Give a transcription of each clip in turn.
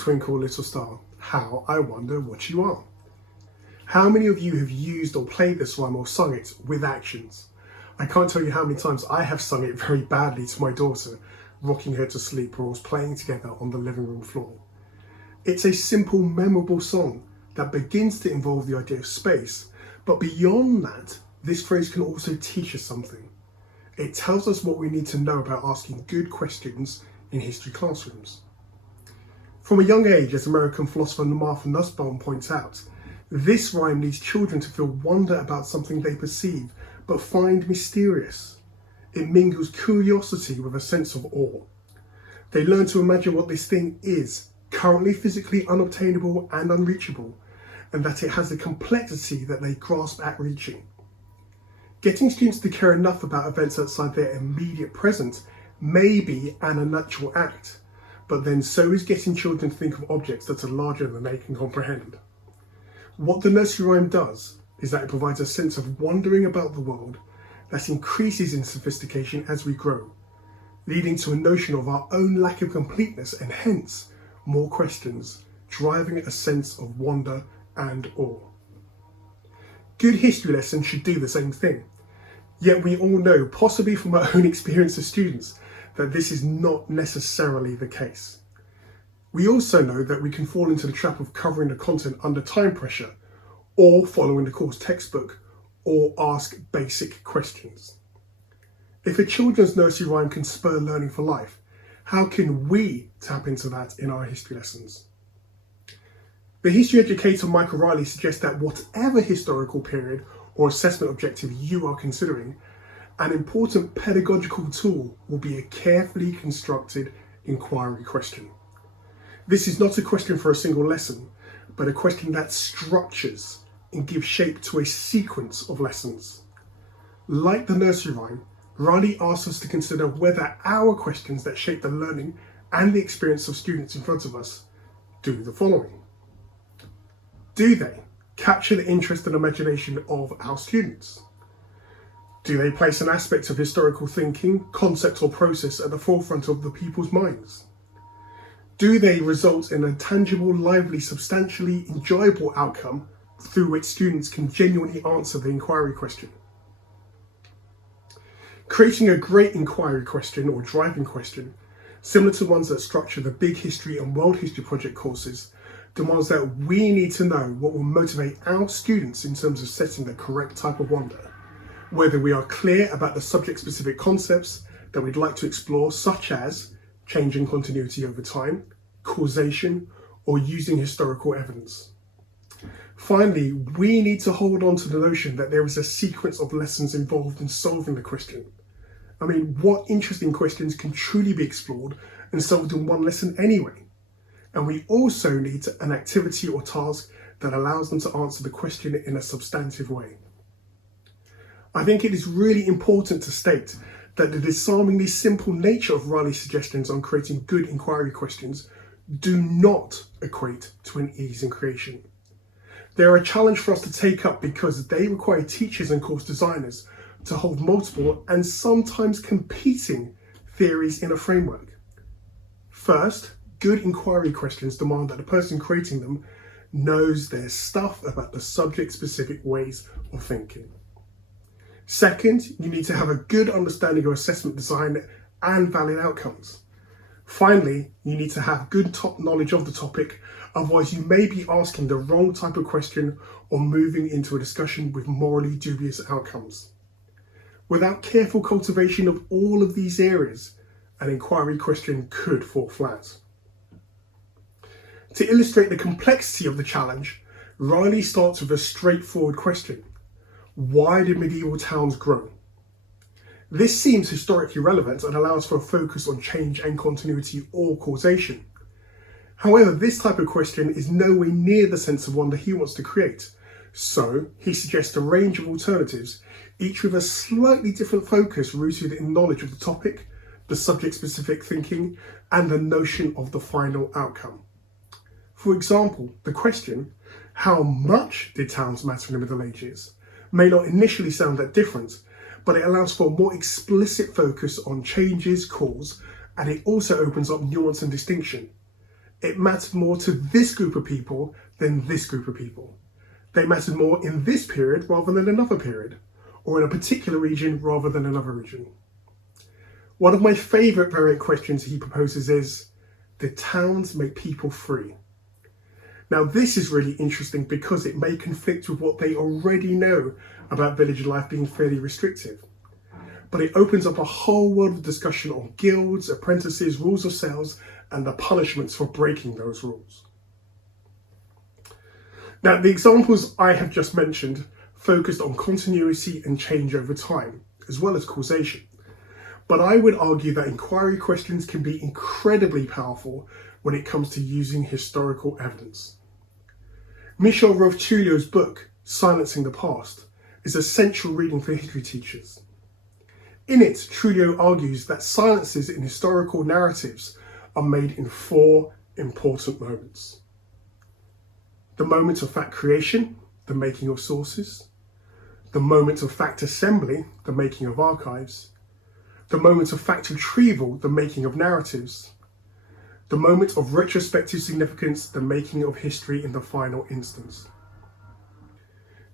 twinkle, little star, how I wonder what you are. How many of you have used or played this rhyme or sung it with actions? I can't tell you how many times I have sung it very badly to my daughter, rocking her to sleep or us playing together on the living room floor. It's a simple, memorable song that begins to involve the idea of space, but beyond that, this phrase can also teach us something. It tells us what we need to know about asking good questions in history classrooms. From a young age, as American philosopher Martha Nussbaum points out, this rhyme leads children to feel wonder about something they perceive but find mysterious. It mingles curiosity with a sense of awe. They learn to imagine what this thing is, currently physically unobtainable and unreachable, and that it has a complexity that they grasp at reaching. Getting students to care enough about events outside their immediate present may be an unnatural act, but then so is getting children to think of objects that are larger than they can comprehend. What the nursery rhyme does is that it provides a sense of wondering about the world that increases in sophistication as we grow, leading to a notion of our own lack of completeness and hence more questions, driving a sense of wonder and awe. Good history lessons should do the same thing. Yet we all know, possibly from our own experience as students, that this is not necessarily the case. We also know that we can fall into the trap of covering the content under time pressure, or following the course textbook, or ask basic questions. If a children's nursery rhyme can spur learning for life, how can we tap into that in our history lessons? The history educator Michael Riley suggests that whatever historical period or assessment objective you are considering, an important pedagogical tool will be a carefully constructed inquiry question. This is not a question for a single lesson, but a question that structures and gives shape to a sequence of lessons. Like the nursery rhyme, Riley asks us to consider whether our questions that shape the learning and the experience of students in front of us do the following. Do they capture the interest and imagination of our students? Do they place an aspect of historical thinking, concept or process at the forefront of the pupils' minds? Do they result in a tangible, lively, substantially enjoyable outcome through which students can genuinely answer the inquiry question? Creating a great inquiry question or driving question, similar to ones that structure the Big History and World History Project courses, demands that we need to know what will motivate our students in terms of setting the correct type of wonder, whether we are clear about the subject-specific concepts that we'd like to explore, such as changing continuity over time, causation, or using historical evidence. Finally, we need to hold on to the notion that there is a sequence of lessons involved in solving the question. I mean, what interesting questions can truly be explored and solved in one lesson anyway? And we also need an activity or task that allows them to answer the question in a substantive way. I think it is really important to state that the disarmingly simple nature of Riley's suggestions on creating good inquiry questions do not equate to an ease in creation. They are a challenge for us to take up because they require teachers and course designers to hold multiple and sometimes competing theories in a framework. First, good inquiry questions demand that the person creating them knows their stuff about the subject-specific ways of thinking. Second, you need to have a good understanding of assessment design and valid outcomes. Finally, you need to have good knowledge of the topic, otherwise you may be asking the wrong type of question or moving into a discussion with morally dubious outcomes. Without careful cultivation of all of these areas, an inquiry question could fall flat. To illustrate the complexity of the challenge, Riley starts with a straightforward question. Why did medieval towns grow? This seems historically relevant and allows for a focus on change and continuity or causation. However, this type of question is nowhere near the sense of wonder he wants to create, so he suggests a range of alternatives, each with a slightly different focus rooted in knowledge of the topic, the subject-specific thinking, and the notion of the final outcome. For example, the question, how much did towns matter in the Middle Ages, may not initially sound that different, but it allows for a more explicit focus on changes, cause, and it also opens up nuance and distinction. It mattered more to this group of people than this group of people. They mattered more in this period rather than another period, or in a particular region rather than another region. One of my favourite variant questions he proposes is, did towns make people free? Now this is really interesting because it may conflict with what they already know about village life being fairly restrictive. But it opens up a whole world of discussion on guilds, apprentices, rules of sales, and the punishments for breaking those rules. Now, the examples I have just mentioned focused on continuity and change over time, as well as causation. But I would argue that inquiry questions can be incredibly powerful when it comes to using historical evidence. Michel Rovtullio's book, Silencing the Past, is essential reading for history teachers. In it, Trullio argues that silences in historical narratives are made in 4 important moments. The moment of fact creation, the making of sources. The moment of fact assembly, the making of archives. The moment of fact retrieval, the making of narratives. The moment of retrospective significance, the making of history in the final instance.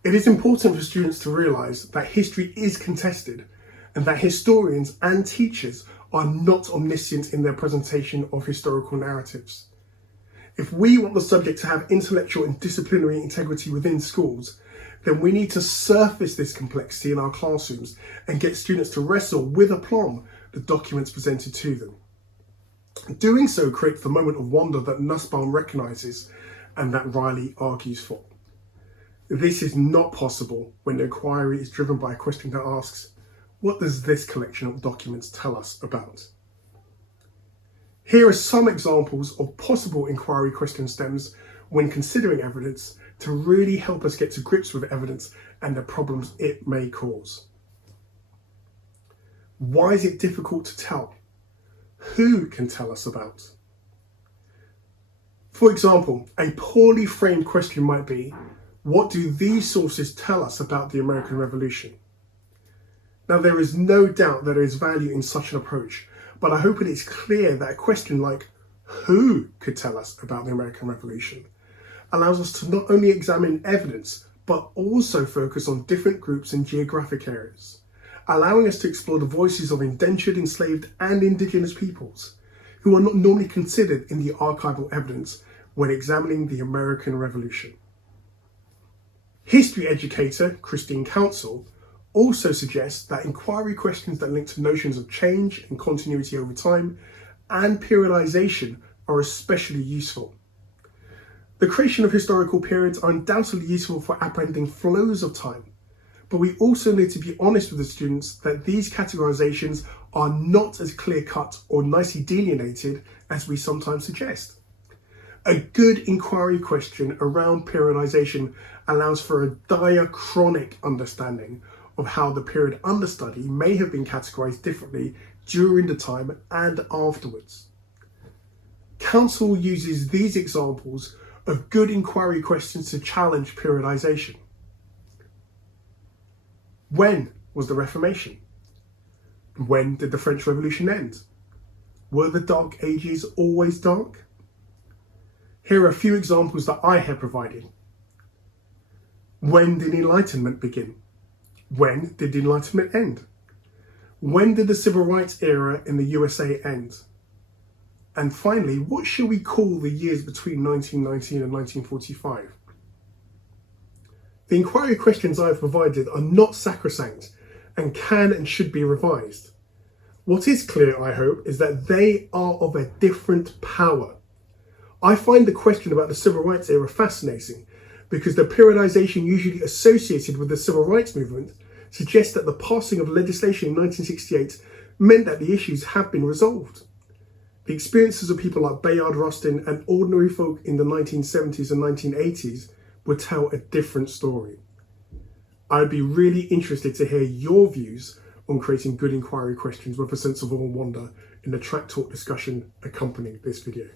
It is important for students to realise that history is contested and that historians and teachers are not omniscient in their presentation of historical narratives. If we want the subject to have intellectual and disciplinary integrity within schools, then we need to surface this complexity in our classrooms and get students to wrestle with aplomb the documents presented to them. Doing so creates the moment of wonder that Nussbaum recognises and that Riley argues for. This is not possible when the inquiry is driven by a question that asks, what does this collection of documents tell us about? Here are some examples of possible inquiry question stems when considering evidence to really help us get to grips with evidence and the problems it may cause. Why is it difficult to tell? Who can tell us about? For example, a poorly framed question might be, what do these sources tell us about the American Revolution? Now, there is no doubt that there is value in such an approach, but I hope it is clear that a question like, who could tell us about the American Revolution, allows us to not only examine evidence, but also focus on different groups and geographic areas, allowing us to explore the voices of indentured, enslaved, and indigenous peoples, who are not normally considered in the archival evidence when examining the American Revolution. History educator Christine Council also suggests that inquiry questions that link to notions of change and continuity over time and periodization are especially useful. The creation of historical periods are undoubtedly useful for apprehending flows of time, but we also need to be honest with the students that these categorizations are not as clear-cut or nicely delineated as we sometimes suggest. A good inquiry question around periodization allows for a diachronic understanding of how the period under study may have been categorized differently during the time and afterwards. Council uses these examples of good inquiry questions to challenge periodization. When was the Reformation? When did the French Revolution end? Were the Dark Ages always dark? Here are a few examples that I have provided. When did Enlightenment begin? When did the Enlightenment end? When did the Civil Rights era in the USA end? And finally, what shall we call the years between 1919 and 1945? The inquiry questions I have provided are not sacrosanct and can and should be revised. What is clear, I hope, is that they are of a different power. I find the question about the Civil Rights era fascinating because the periodization usually associated with the Civil Rights movement suggests that the passing of legislation in 1968 meant that the issues have been resolved. The experiences of people like Bayard Rustin and ordinary folk in the 1970s and 1980s would tell a different story. I'd be really interested to hear your views on creating good inquiry questions with a sense of awe and wonder in the track talk discussion accompanying this video.